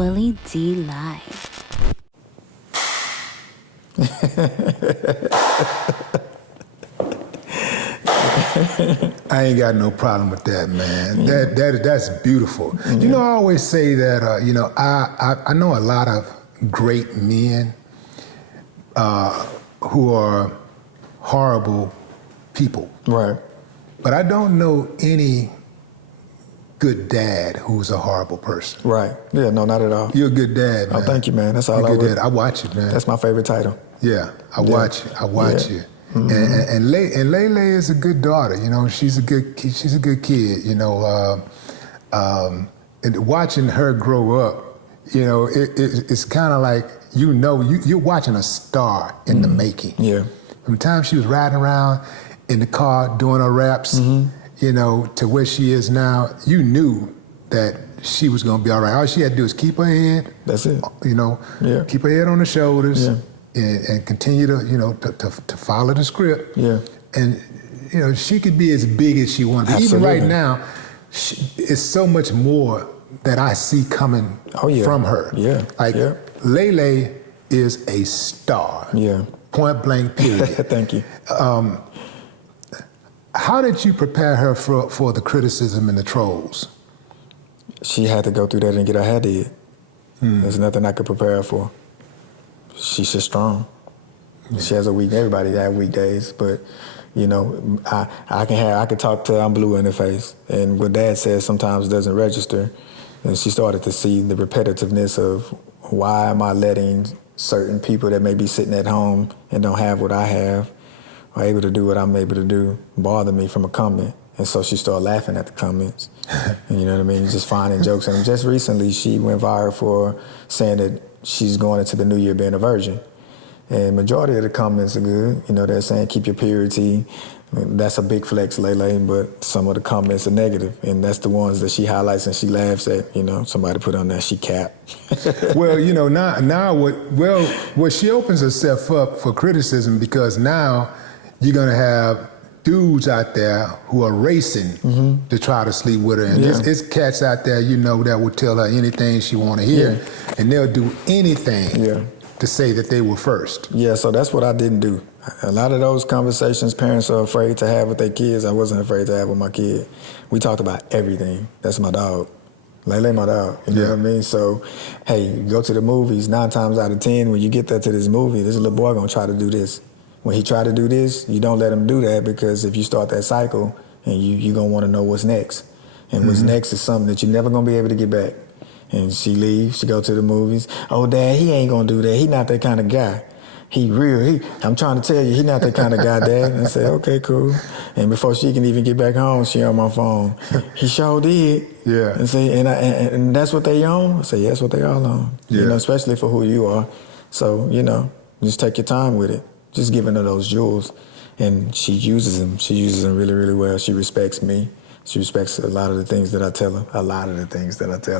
Willie D Live. I ain't got no problem with that, man. That's beautiful. You know, I always say that. I know a lot of great men who are horrible people. Right. But I don't know any good dad who's a horrible person. Right. Yeah, no, not at all. You're a good dad, man. Oh, thank you, man. That's all You're I a good would. dad. I watch it, man. That's my favorite title. Yeah, I watch you. I watch you. Mm-hmm. And Lele is a good daughter. You know, she's a good kid. You know, and watching her grow up, you know, it's kind of like you're watching a star in the making. Yeah. From the time she was riding around in the car doing her raps, you know, to where she is now, you knew that she was going to be all right. All she had to do is keep her head. That's it. You know, keep her head on her shoulders. Yeah. And continue to, you know, to follow the script. Yeah. And, you know, she could be as big as she wanted. Absolutely. Even right now, it's so much more that I see coming from her. Yeah. Like, Lele is a star. Yeah. Point blank, period. Thank you. How did you prepare her for the criticism and the trolls? She had to go through that and get her head in. There's nothing I could prepare her for. She's just strong. She has a week. Everybody have weak days, but you know, I can talk to I'm blue in the face, and what Dad says sometimes doesn't register. And she started to see the repetitiveness of why am I letting certain people that may be sitting at home and don't have what I have, are able to do what I'm able to do, bother me from a comment. And so she started laughing at the comments. And you know what I mean? Just finding jokes. And just recently, she went viral for saying that she's going into the new year being a virgin. And majority of the comments are good. You know, they're saying keep your purity. I mean, that's a big flex, Lele, but some of the comments are negative. And that's the ones that she highlights and she laughs at. You know, somebody put on there, she capped. Well, you know, now she opens herself up for criticism because now you're going to have dudes out there who are racing to try to sleep with her. And it's cats out there, you know, that will tell her anything she want to hear. Yeah. And they'll do anything to say that they were first. Yeah, so that's what I didn't do. A lot of those conversations parents are afraid to have with their kids, I wasn't afraid to have with my kid. We talked about everything. That's my dog. Lele, my dog. You know what I mean? So, hey, you go to the movies, 9 times out of 10, when you get there to this movie, this little boy gonna try to do this. When he try to do this, you don't let him do that, because if you start that cycle, and you're gonna wanna know what's next. And what's next is something that you're never gonna be able to get back. And she leaves, she go to the movies. Oh, Dad, he ain't gonna do that. He not that kind of guy. I'm trying to tell you, he not that kind of guy, Dad. And I say, okay, cool. And before she can even get back home, she on my phone. He sure did. Yeah. And say, and that's what they on? I say, yeah, that's what they all on. Yeah. You know, especially for who you are. So, you know, just take your time with it. Just giving her those jewels. And she uses them. She uses them really, really well. She respects me. She respects a lot of the things that I tell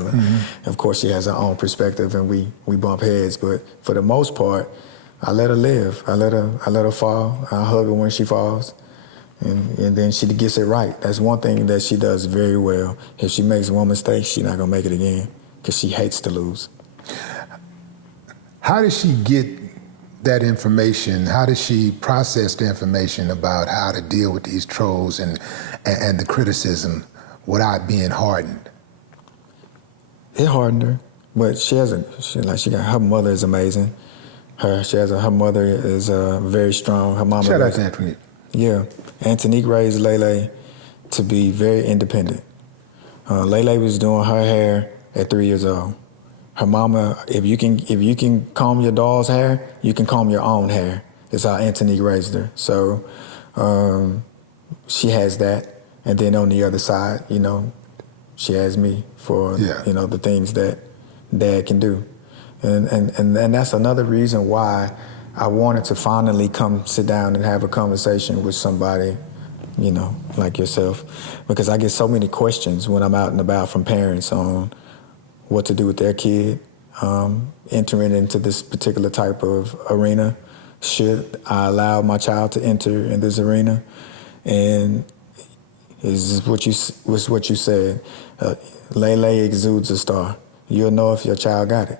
her. Of course, she has her own perspective, and we bump heads. But for the most part, I let her live. I let her fall. I hug her when she falls, and then she gets it right. That's one thing that she does very well. If she makes one mistake, she's not gonna make it again, because she hates to lose. How does she get that information? How does she process the information about how to deal with these trolls and the criticism without being hardened? It hardened her, but her mother is amazing. Her mother is very strong. Her mama. Shout out to Antoinette. Yeah, Antonique raised Lele to be very independent. Lele was doing her hair at 3 years old. Her mama, if you can comb your doll's hair, you can comb your own hair. That's how Antonique raised her. So she has that. And then on the other side, you know, she has me for, you know, the things that Dad can do. And that's another reason why I wanted to finally come sit down and have a conversation with somebody, you know, like yourself. Because I get so many questions when I'm out and about from parents on what to do with their kid, entering into this particular type of arena. Should I allow my child to enter in this arena? And is what you said. Lele exudes a star. You'll know if your child got it.